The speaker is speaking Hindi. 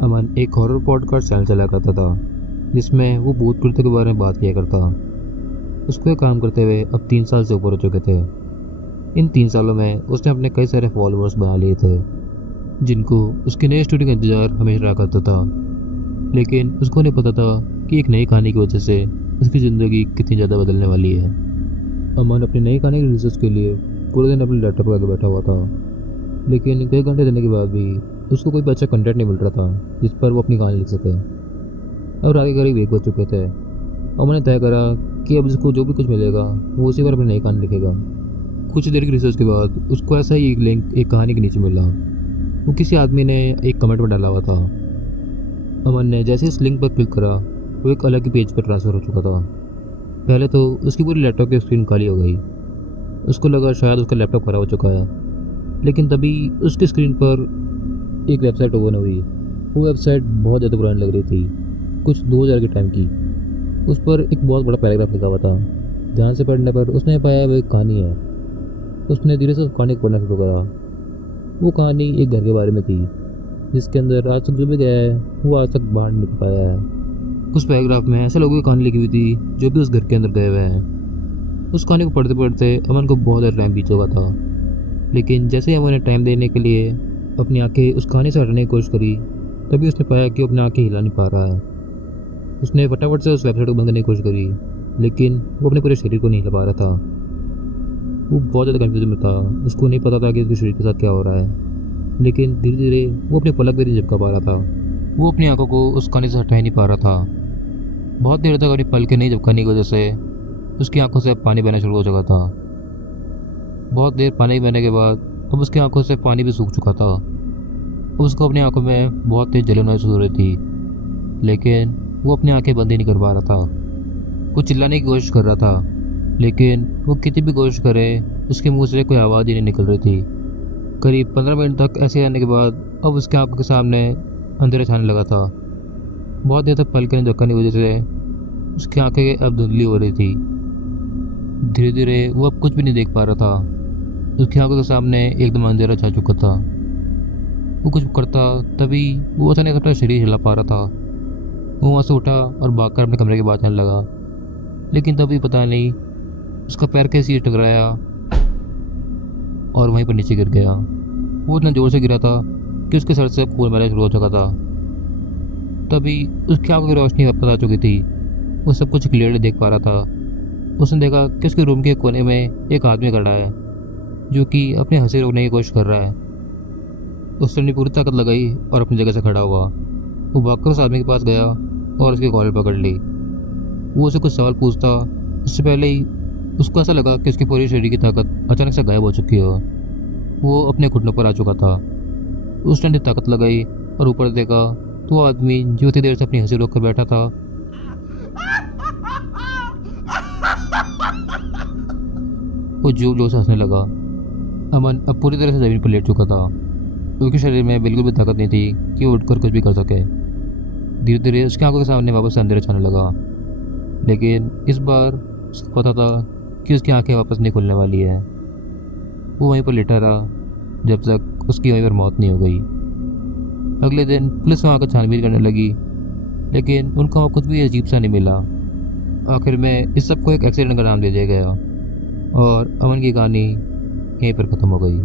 अमन एक हॉरर पॉडकास्ट चैनल चला करता था जिसमें वो भूत प्रेतों के बारे में बात किया करता। उसको ये काम करते हुए अब 3 साल से ऊपर हो चुके थे। इन 3 सालों में उसने अपने कई सारे फॉलोअर्स बना लिए थे जिनको उसकी नई स्टोरी का इंतजार हमेशा रहा करता था। लेकिन उसको नहीं पता था कि एक नई कहानी की वजह से उसकी ज़िंदगी कितनी ज़्यादा बदलने वाली है। अमन अपनी नई कहानी की रिसर्च के लिए पूरे दिन अपने लैपटॉप पर आगे बैठा हुआ था, लेकिन कई घंटे देने के बाद भी उसको कोई अच्छा कंटेंट नहीं मिल रहा था जिस पर वो अपनी कहानी लिख सके। अब रात के करीब 1 बज चुके थे और मैंने तय करा कि अब उसको जो भी कुछ मिलेगा वो उसी पर अपनी नई कहानी लिखेगा। कुछ देर की रिसर्च के बाद उसको ऐसा ही एक लिंक एक कहानी के नीचे मिला। वो किसी आदमी ने एक कमेंट में डाला हुआ था। अमन ने जैसे इस लिंक पर क्लिक करा वो एक अलग ही पेज पर ट्रांसफ़र हो चुका था। पहले तो उसकी पूरी लैपटॉप की स्क्रीन खाली हो गई। उसको लगा शायद उसका लैपटॉप खराब हो चुका है, लेकिन तभी उसकी स्क्रीन पर एक वेबसाइट ओपन हुई। वो वेबसाइट बहुत ज़्यादा पुरानी लग रही थी, कुछ 2000 के टाइम की। उस पर एक बहुत बड़ा पैराग्राफ लिखा हुआ था। ध्यान से पढ़ने पर उसने पाया वो एक कहानी है। उसने धीरे से उस कहानी को पढ़ना शुरू करा। वो कहानी एक घर के बारे में थी जिसके अंदर आज तक जो भी गया है वो आज तक बाहर नहीं निकल पाया है। उस पैराग्राफ में ऐसे लोगों की कहानी लिखी हुई थी जो भी उस घर के अंदर गए हुए हैं। उस कहानी को पढ़ते पढ़ते अमन को बहुत ज़्यादा टाइम बीत चुका था, लेकिन जैसे ही अमन ने टाइम देने के लिए अपनी आंखें उस कहानी से हटाने की कोशिश करी, तभी उसने पाया कि वो अपनी आंखें हिला नहीं पा रहा है। उसने फटाफट से उस वेबसाइट को बंद करने की कोशिश करी, लेकिन वो अपने पूरे शरीर को नहीं हिला पा रहा था। वो बहुत ज़्यादा कन्फ्यूजन में था। उसको नहीं पता था कि उसके शरीर के साथ क्या हो रहा है, लेकिन धीरे धीरे वो अपने पलक भी नहीं झपका पा रहा था। वो अपनी आंखों को उस कहानी से हटा ही नहीं पा रहा था। बहुत देर तक अपनी पलकें नहीं झपकाने की वजह से उसकी आंखों से पानी बहना शुरू हो चुका था। बहुत देर पानी बहने के बाद अब उसकी आंखों से पानी भी सूख चुका था। अब उसको अपनी आंखों में बहुत तेज जलन महसूस हो रही थी, लेकिन वो अपनी आंखें बंद ही नहीं कर पा रहा था। वो चिल्लाने की कोशिश कर रहा था, लेकिन वो कितनी भी कोशिश करे उसके मुंह से कोई आवाज़ ही नहीं निकल रही थी। करीब 15 मिनट तक ऐसे रहने के बाद अब उसके आंखों के सामने अंधेरा छाने लगा था। बहुत देर तक पलकें झपकने की वजह से उसकी आंखें अब धुंधली हो रही थी। धीरे धीरे वो अब कुछ भी नहीं देख पा रहा था। उसकी आंखों के सामने एकदम अंधेरा छा चुका था। वो कुछ करता तभी वो अचानक अपना शरीर हिला पा रहा था। वो वहाँ से उठा और भागकर अपने कमरे के बाहर जाने लगा, लेकिन तभी पता नहीं उसका पैर कैसे टकराया और वहीं पर नीचे गिर गया। वो इतना जोर से गिरा था कि उसके सर से खून बहना शुरू हो चुका था। तभी उसकी आंखों की रोशनी वापस आ चुकी थी। वो सब कुछ क्लियरली देख पा रहा था। उसने देखा कि उसके रूम के कोने में एक आदमी खड़ा है जो कि अपनी हंसी रोकने की कोशिश कर रहा है। उसने अपनी पूरी ताकत लगाई और अपनी जगह से खड़ा हुआ। वो भागकर उस आदमी के पास गया और उसकी कॉलर पकड़ ली। वो उसे कुछ सवाल पूछता उससे पहले ही उसको ऐसा लगा कि उसकी पूरी शरीर की ताकत अचानक से गायब हो चुकी हो। वो अपने घुटनों पर आ चुका था। उसने अपनी ताकत लगाई और ऊपर देखा तो वो आदमी जो इतनी देर से अपनी हंसी रोक कर बैठा था वो जोर जोर से हंसने लगा। अमन अब पूरी तरह से ज़मीन पर लेट चुका था। उसके शरीर में बिल्कुल भी ताकत नहीं थी कि वो उठकर कुछ भी कर सके। धीरे धीरे उसकी आंखों के सामने वापस से अंधेरा छाने लगा, लेकिन इस बार उसको पता था कि उसकी आंखें वापस नहीं खुलने वाली है। वो वहीं पर लेटा रहा जब तक उसकी वहीं पर मौत नहीं हो गई। अगले दिन पुलिस वहाँ का छानबीन करने लगी, लेकिन उनको वहाँ कुछ भी अजीब सा नहीं मिला। आखिर में इस सब को एक एक्सीडेंट का नाम दे दिया गया और अमन की कहानी यहीं पर ख़त्म हो गई।